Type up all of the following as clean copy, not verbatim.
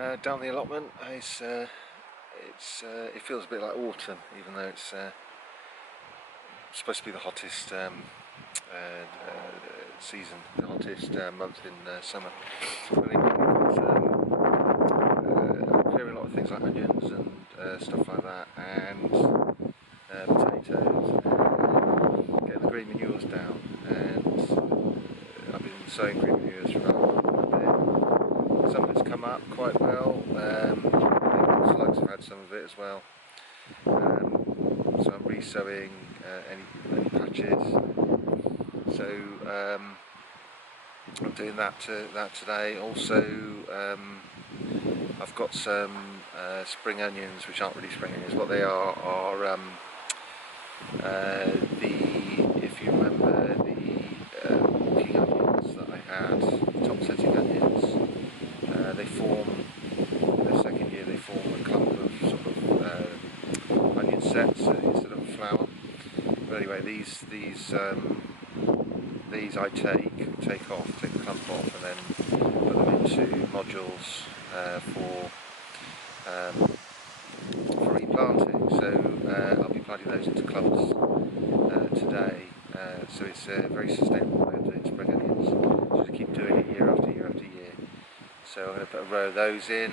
Down the allotment, it feels a bit like autumn, even though it's supposed to be the hottest season, the hottest month in summer. But anyway, clearing a lot of things like onions and stuff like that, and potatoes, and getting the green manures down. And I've been sowing green manures for about a bit. Some of it's come up quite well. I think the slugs have had some of it as well. So I'm re-sowing any patches. So I'm doing that today. Also, I've got some spring onions, which aren't really spring onions. What they are if you remember the walking onions that I had, top-setting onions. They form, in the second year, they form a clump of sort of onion sets instead of a flower. But anyway, these I take the clump off, and then put them into modules for replanting. So I'll be planting those into clumps today. So it's a very sustainable way of doing spring onions. Just keep doing it year after year after year. So I'm going to put a row of those in,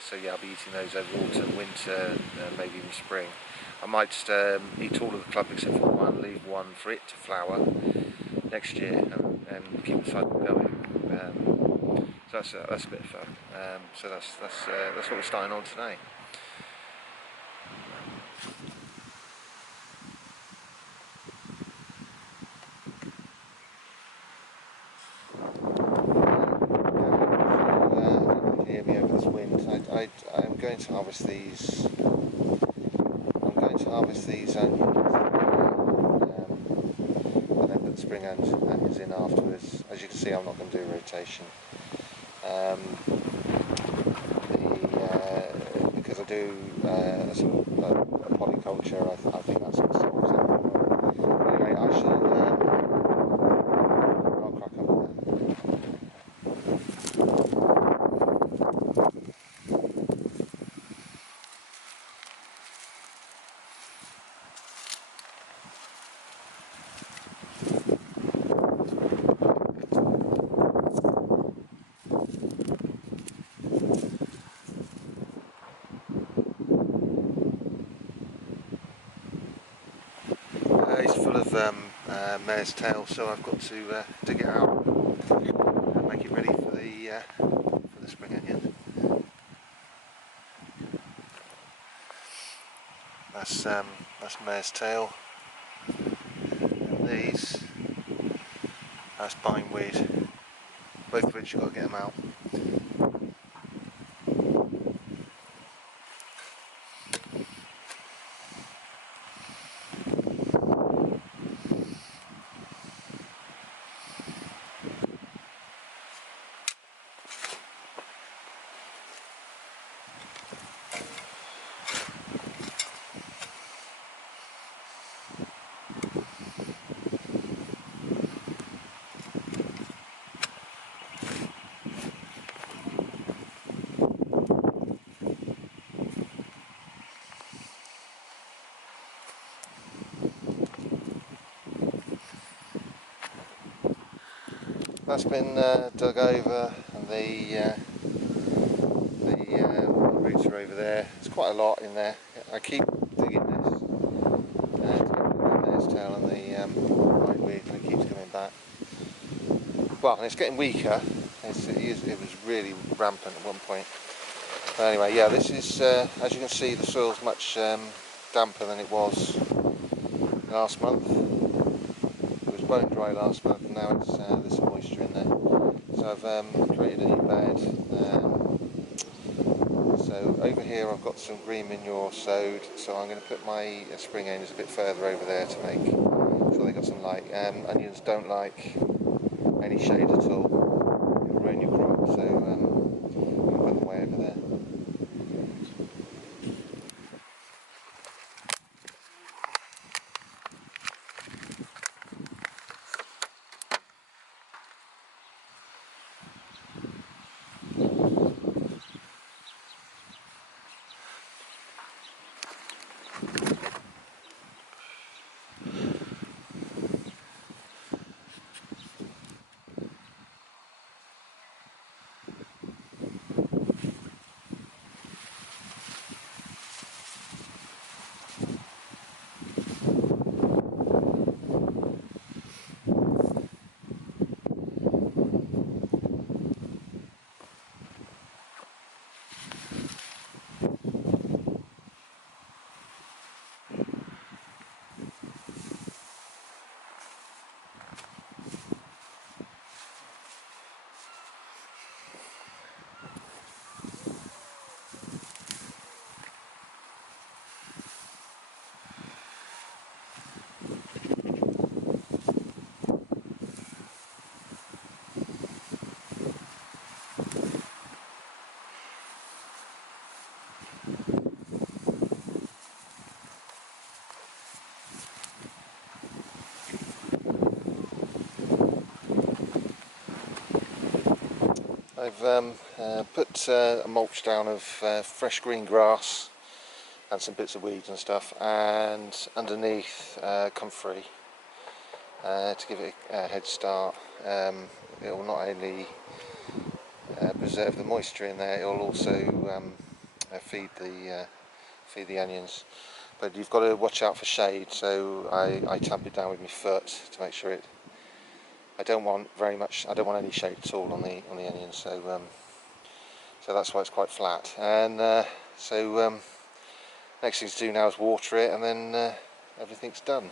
so yeah, I'll be eating those over autumn, winter, maybe even spring. I might eat all of the clump except for one, leave one for it to flower next year, and keep the cycle going. So that's a bit of fun. So that's what we're starting on today. Hear me over this wind. I'm going to harvest these. I'm going to harvest these onions, and then put the spring onions in afterwards. As you can see, I'm not going to do a rotation. Because I do a sort of a polyculture, I think that's what solves it. Anyway, I'll crack on with that. It's full of mare's tail, so I've got to dig it out and make it ready for the spring onion. That's mare's tail, and that's bindweed. Both of which you've got to get them out. That's been dug over, and the roots are over there. There's quite a lot in there. I keep digging this to get the mare's tail and the bindweed, and it keeps coming back. Well, and it's getting weaker. It was really rampant at one point. But anyway, yeah, this is, as you can see, the soil's much damper than it was last month. It was bone dry last month, and now there's some moisture in there. So I've created a new bed. So over here I've got some green manure sowed, so I'm going to put my spring onions a bit further over there to make sure they got some light. Onions don't like any shade at all. It'll ruin your crop, so I'm going to put them way over there. I've put a mulch down of fresh green grass and some bits of weeds and stuff, and underneath comfrey to give it a head start. It will not only preserve the moisture in there, it will also feed the onions. But you've got to watch out for shade, so I tamp it down with my foot to make sure it. I don't want any shade at all on the onions, so that's why it's quite flat. And next thing to do now is water it, and then everything's done.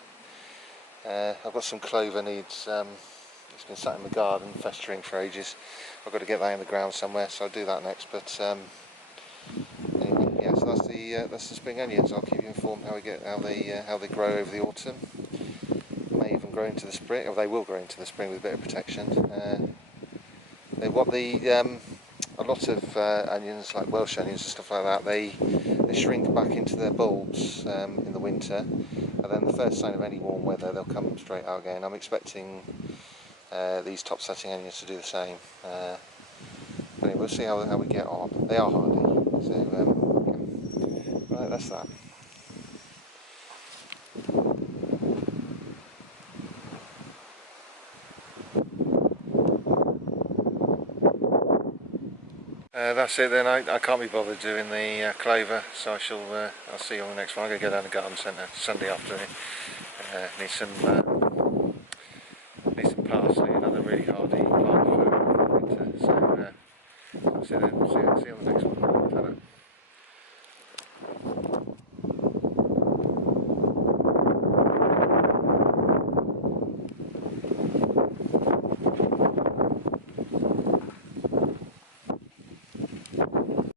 I've got some clover needs. It's been sat in the garden festering for ages. I've got to get that in the ground somewhere, so I'll do that next. But anyway, yeah. So that's the spring onions. I'll keep you informed how they grow over the autumn. May even grow into the spring, or they will grow into the spring with a bit of protection. A lot of onions, like Welsh onions and stuff like that, they shrink back into their bulbs in the winter, and then the first sign of any warm weather they'll come straight out again. I'm expecting these top setting onions to do the same. But anyway, we'll see how we get on. They are hardy, so yeah. Right, that's that. That's it then. I can't be bothered doing the clover, so I'll see you on the next one. I'm going to go down the garden centre Sunday afternoon. Need some parsley, another really hardy plant for winter. So that's it then. See you on the next one. Ta-da.